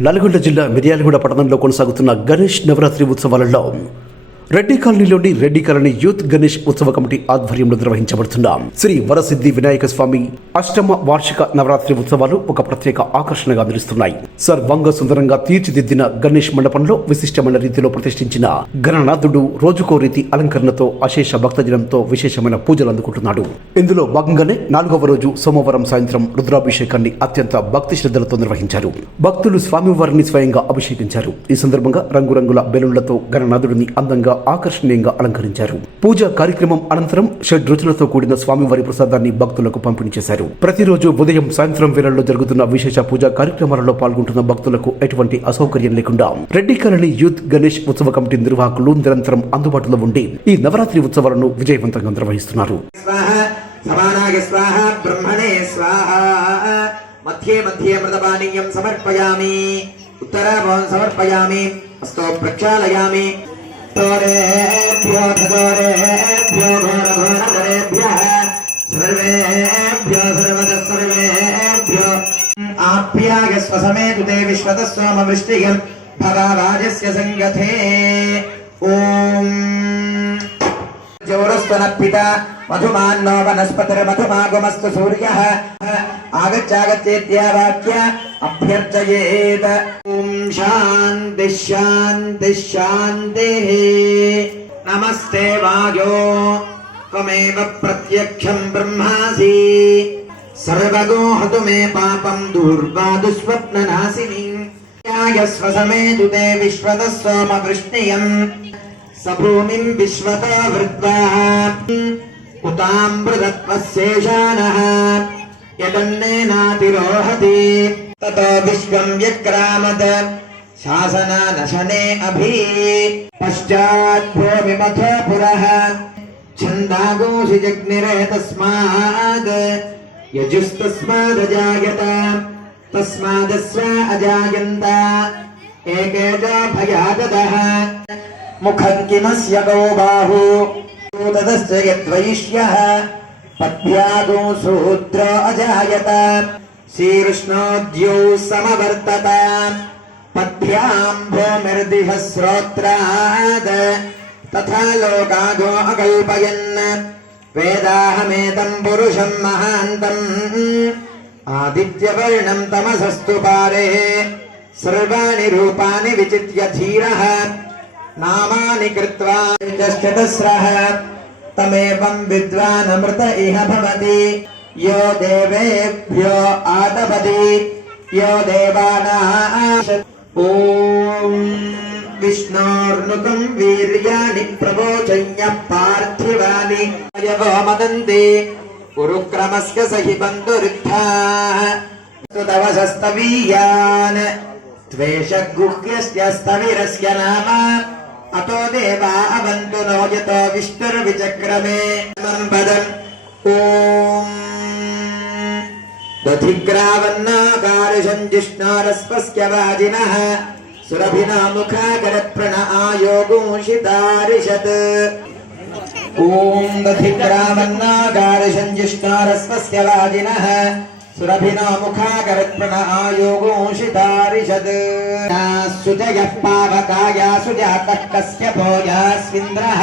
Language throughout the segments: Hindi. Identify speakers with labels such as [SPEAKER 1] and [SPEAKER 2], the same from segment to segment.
[SPEAKER 1] నల్గొండ జిల్లా మిర్యాలగూడ పట్టణంలో కొనసాగుతున్న గణేష్ నవరాత్రి ఉత్సవాలలో రెడ్డి కాలనీలోని రెడ్డి కాలనీ యూత్ గణేష్ ఉత్సవ కమిటీ ఆధ్వర్యంలో నిర్వహించబడుతున్న శ్రీ వరసిద్ధి వినాయక స్వామి అష్టమ వార్షిక నవరాత్రి ఉత్సవాలు ఒక ప్రత్యేక ఆకర్షణగా నిలుస్తున్నాయి. సర్వంగ సుందరంగా తీర్చిదిద్దిన గణేష్ మండపంలో విశిష్టమైన రీతిలో ప్రతిష్ఠించిన గణనాథుడు రోజుకో రీతి అలంకరణతో అశేష భక్తజనంతో విశేషమైన పూజలు అందుకుంటున్నాడు. ఇందులో భాగంగానే నాలుగవ రోజు సోమవారం సాయంత్రం రుద్రాభిషేకాన్ని అత్యంత భక్తి శ్రద్ధలతో నిర్వహించారు. భక్తులు స్వామివారిని స్వయంగా అభిషేకించారు. ఈ సందర్భంగా రంగురంగుల బెలూన్లతో గణనాథుడిని అందంగా ఆకర్షణీయంగా అలంకరించారు. పూజా కార్యక్రమం అనంతరం షడ్ రుచులతో కూడిన స్వామివారి ప్రసాదాన్ని భక్తులకు పంపిణీ చేశారు. ప్రతిరోజు ఉదయం సాయంత్రం వేళల్లో జరుగుతున్న విశేష పూజా కార్యక్రమాలలో పాల్గొంటున్న భక్తులకు ఎటువంటి అసౌకర్యం లేకుండా రెడ్డి కాలనీ యూత్ గణేష్ ఉత్సవ కమిటీ నిర్వాహకులు నిరంతరం అందుబాటులో ఉండి ఈ నవరాత్రి ఉత్సవాలను విజయవంతంగా నిర్వహిస్తున్నారు.
[SPEAKER 2] సమర్పయామి. సమర్పయామి. అస్తో ప్రక్షాళయామి. मध्ये मृतपानीयं समर्पयामि उत्तराभवं समर्पयामि हस्तो प्रक्षालयामि तोरेभ्यो धतोरेभ्यो घोरघोरधरेभ्यः सर्वेभ्यो सर्वतः सर्वेभ्यो आप्याय स्वसमेतु ते विश्वतः सोमवृष्टियं भवाराजस्य सङ्गथे। ॐ। जौरस्त्वनप्पित मधुमान्नो वनस्पतिर्मधुमागमस्तु सूर्यः। आगच्छागच्छेत्यावाक्य अभ्यर्चयेत्। ॐ शान्ति शान्ति शान्तिः नमस्ते वायो त्वमेव प्रत्यक्षम् ब्रह्मासि। सर्वगो हतु मे पापम् दूर्वा दुःस्वप्ननाशिनी ध्यायस्व समेतु ते विश्वतः सोमवृष्णियम् स भूमिम् विश्वतो वृत्वा उतामृतत्वशेषानः यदन्नेनातिरोहति। ततो विश्वम् व्यक्रामत् शासनानशने अभि। पश्चाद्भूमिमथो पुरः। छन्दागोषि जग्निरे तस्माद् यजुस्तस्मादजायत। तस्मादस्व अजायन्त। एके च भयादतः मुखम् किमस्य गौ बाहु? ततश्च पद्भ्यागो सूत्र अजायत। शीर्ष्णोद्यौ समवर्तत। पद्भ्याम् भूमिर्दिह तथा लोकागो अकल्पयन् वेदाहमेतम् पुरुषम् महान्तम्। आदित्यवर्णम् तमसस्तु पारे। सर्वाणि रूपाणि विचित्य धीरः। नामानि कृत्वा चतस्रः विद्वानमृत इह भवति। यो देवेभ्यो आतपति यो देवानाश ॐ विष्णोर्नुकम् वीर्याणि प्रवोचन्य पार्थिवानि अयवो मदन्ति गुरुक्रमस्य सहि बन्धुरुद्धाः स्तवशस्तवीयान् त्वेषगुह्यस्य स्थविरस्य नाम अतो देवा अवन्तु नो यतो विष्णुर्विचक्रमे समं पदम् ॐ दधिग्रावन्नाकारशञ्जिष्णारस्पस्य वाजिनः सुरभिना मुखाकरप्रण आयोगोषितारिषत् ॐ दधिग्रावन्नाकारशञ्जिष्णारस्पस्य वाजिनः सुरभिना मुखाकरप्रण आयोगोषितारिषत् सुजयः पावकाया सुजातः कस्य भोजास्विन्द्रः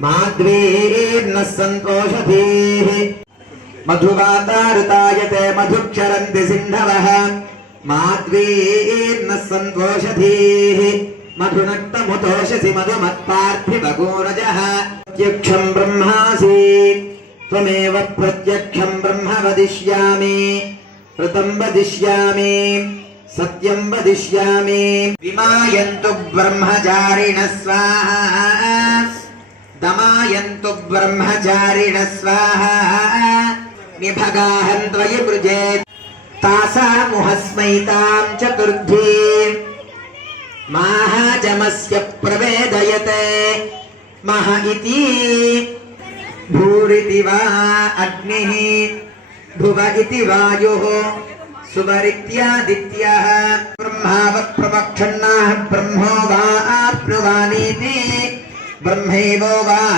[SPEAKER 2] माध्वीर्नः सन्तोषधीः मधुवातारुतायते मधुक्षरन्ति सिन्धवः। माध्वीर्नः सन्तोषधीः मधुनक्तमुतोषसि मधुमत्पार्थिवगोरजः। प्रत्यक्षम् ब्रह्मासि। त्वमेव प्रत्यक्षम् ब्रह्म वदिष्यामि। ऋतम् वदिष्यामि। सत्यम् वदिष्यामि। विमायन्तु ब्रह्मचारिणः स्वाहा। दमायन्तु ब्रह्मचारिण स्वाहा। निभगाहन्त्वयि मृजे तासामुहस्मैतां चतुर्धी। माहाजमस्य प्रवेदयते। मह इति। भूरिति वा अग्निः। भुव इति वायुः। सुमरित्यादित्यः ब्रह्मावत्प्रवक्षण्णाः ब्रह्मो वा आप्नुवानीति।
[SPEAKER 3] ब्रह्मैवोगाप्नोति